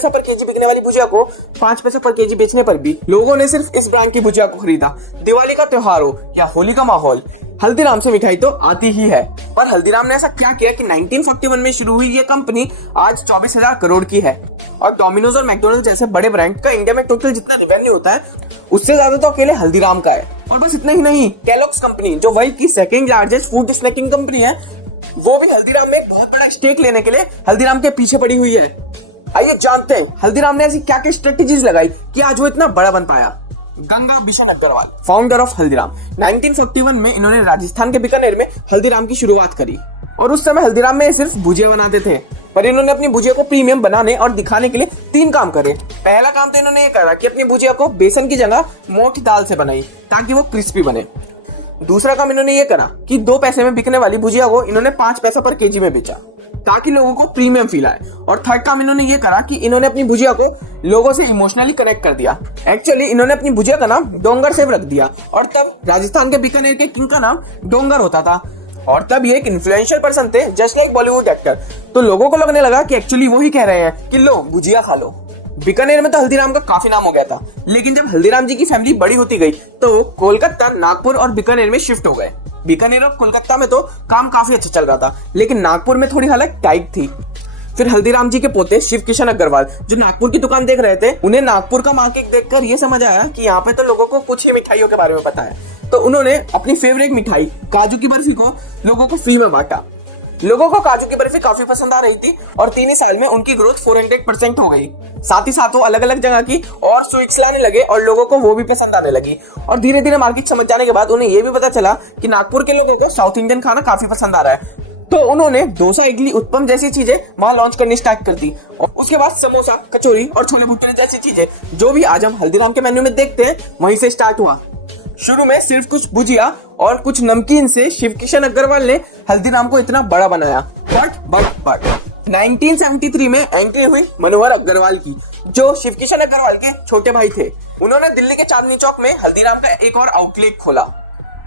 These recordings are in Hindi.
पैसा पर केजी बिकने वाली भुजिया को 5 पैसे पर केजी बेचने पर भी लोगों ने सिर्फ इस ब्रांड की भुजिया को खरीदा। दिवाली का त्योहार हो या होली का माहौल, हल्दीराम से मिठाई तो आती ही है। पर हल्दीराम ने ऐसा क्या किया कि 1941 में शुरू हुई ये कंपनी आज 24,000 करोड़ की है। और डोमिनोज और मैकडोनल्ड जैसे बड़े ब्रांड का इंडिया में टोटल जितना रेवेन्यू होता है उससे ज्यादा तो अकेले हल्दीराम का है। और बस इतना ही नहीं, केलॉग्स कंपनी जो वर्ल्ड की second largest food snacking company है, वो भी हल्दीराम में एक बहुत बड़ा स्टेक लेने के लिए हल्दीराम के पीछे पड़ी हुई है। आइए जानते हैं हल्दीराम ने ऐसी क्या क्या स्ट्रेटेजीज लगाई कि आज वो इतना बड़ा बन पाया। Ganga Bishan Agarwal, founder of Haldiram. 1951 में इन्होंने राजस्थान के बीकानेर में हल्दीराम की शुरुआत करी और उस समय हल्दीराम में सिर्फ भुजिया बनाते थे। पर इन्होंने अपनी भुजिया को प्रीमियम बनाने और दिखाने के लिए 3 काम करे। पहला काम तो इन्होंने ये करा कि अपनी भुजिया को बेसन की जगह मोठ दाल से बनाई ताकि वो क्रिस्पी बने। दूसरा काम इन्होंने ये करा कि 2 पैसे में बिकने वाली भुजिया को इन्होंने 5 पैसा पर केजी में बेचा ताकि लोगों को प्रीमियम फील आए। और थर्ड काम इन्होंने ये करा कि इन्होंने अपनी भुजिया को लोगों से इमोशनली कनेक्ट कर दिया। एक्चुअली इन्होंने अपनी भुजिया का नाम डोंगर सेव रख दिया और तब राजस्थान के बीकानेर के किंग का नाम डोंगर होता था। और तब ये एक इन्फ्लुएंशियल पर्सन थे जस्ट लाइक बॉलीवुड एक्टर। तो लोगों को लगने लगा कि एक्चुअली वो ही कह रहे हैं कि लो भुजिया खा लो। बीकानेर में तो हल्दीराम का काफी नाम हो गया था, लेकिन जब हल्दीराम जी की फैमिली बड़ी होती गई तो कोलकाता, नागपुर और बीकानेर में शिफ्ट हो गए। बीकानेर और कोलकाता में तो काम काफी अच्छा चल रहा था, लेकिन नागपुर में थोड़ी हालत टाइट थी। फिर हल्दीराम जी के पोते शिव किशन अग्रवाल जो नागपुर की दुकान देख रहे थे, उन्हें नागपुर का मार्केट देखकर ये समझ आया कि यहाँ पे तो लोगों को कुछ ही मिठाइयों के बारे में पता है। तो उन्होंने अपनी फेवरेट मिठाई काजू की बर्फी को लोगों को फ्री में बांटा। लोगों को काजू की बर्फी काफी पसंद आ रही थी और 3 ही साल में उनकी ग्रोथ 400% हो गई। साथ ही साथ वो अलग अलग जगह की और स्वीट्स लाने लगे और लोगों को वो भी पसंद आने लगी। और धीरे धीरे मार्केट समझ जाने के बाद उन्हें ये भी पता चला कि नागपुर के लोगों को साउथ इंडियन खाना काफी पसंद आ रहा है। तो उन्होंने डोसा, इडली, उत्पम जैसी चीजें वहां लॉन्च करनी स्टार्ट कर दी। और उसके बाद समोसा, कचौरी और छोले भटूरे जैसी चीजें जो भी आज हम हल्दीराम के मेन्यू में देखते हैं वहीं से स्टार्ट हुआ। शुरू में सिर्फ कुछ भुजिया और कुछ नमकीन से शिव किशन अग्रवाल ने हल्दीराम को इतना बड़ा बनाया। बट 1973 में एंट्री हुई मनोहर अग्रवाल की, जो शिव किशन अग्रवाल के छोटे भाई थे। उन्होंने दिल्ली के चांदनी चौक में हल्दीराम का एक और आउटलेट खोला।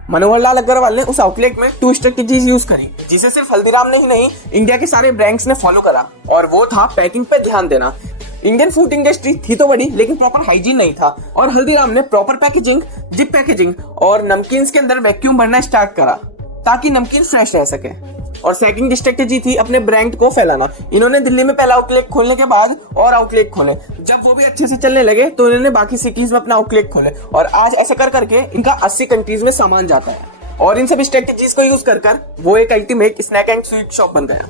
मनोहर लाल अग्रवाल ने उस आउटलेट में 2 स्ट्रेटेजीज यूज करी जिसे सिर्फ हल्दीराम ने ही नहीं, इंडिया के सारे ब्रांड्स ने फॉलो करा। और वो था पैकिंग पे ध्यान देना। इंडियन फूड इंडस्ट्री थी तो बड़ी, लेकिन प्रॉपर हाइजीन नहीं था और हल्दीराम ने प्रॉपर पैकेजिंग, जिप पैकेजिंग और नमकीन के अंदर वैक्यूम भरना स्टार्ट करा ताकि नमकीन फ्रेश रह सके। और सेकंड स्ट्रेटेजी थी अपने ब्रांड को फैलाना। इन्होंने दिल्ली में पहला आउटलेट खोलने के बाद और आउटलेट खोले। जब वो भी अच्छे से चलने लगे तो इन्होंने बाकी सिटीज में अपना आउटलेट खोले और आज ऐसा कर करके इनका 80 कंट्रीज में सामान जाता है। और इन सब स्ट्रेटेजीज को यूज कर वो एक ultimate snack and sweet shop बन गया।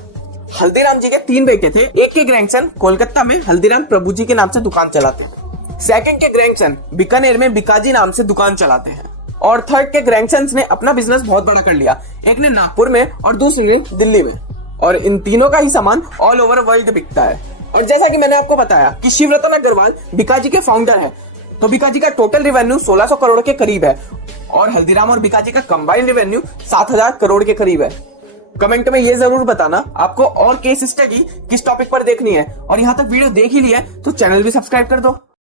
हल्दीराम जी के 3 बेटे थे। एक के ग्रैंडसन कोलकाता में हल्दीराम प्रभु जी के नाम से दुकान चलाते हैं। सेकंड के ग्रैंडसन बीकानेर में बिकाजी नाम से दुकान चलाते हैं। और थर्ड के ग्रैंडसन ने अपना बिजनेस बहुत बड़ा कर लिया। एक ने नागपुर में और दूसरे ने दिल्ली में। और इन तीनों का ही सामान ऑल ओवर वर्ल्ड बिकता है। और जैसा कि मैंने आपको बताया कि शिव रतन अग्रवाल बिकाजी के फाउंडर है, तो बिकाजी का टोटल रेवेन्यू 1600 करोड़ के करीब है और हल्दीराम और बिकाजी का कंबाइंड रेवेन्यू 7000 करोड़ के करीब है। कमेंट में ये जरूर बताना आपको और केस स्टडी किस टॉपिक पर देखनी है। और यहाँ तक वीडियो देख ही लिया है तो चैनल भी सब्सक्राइब कर दो।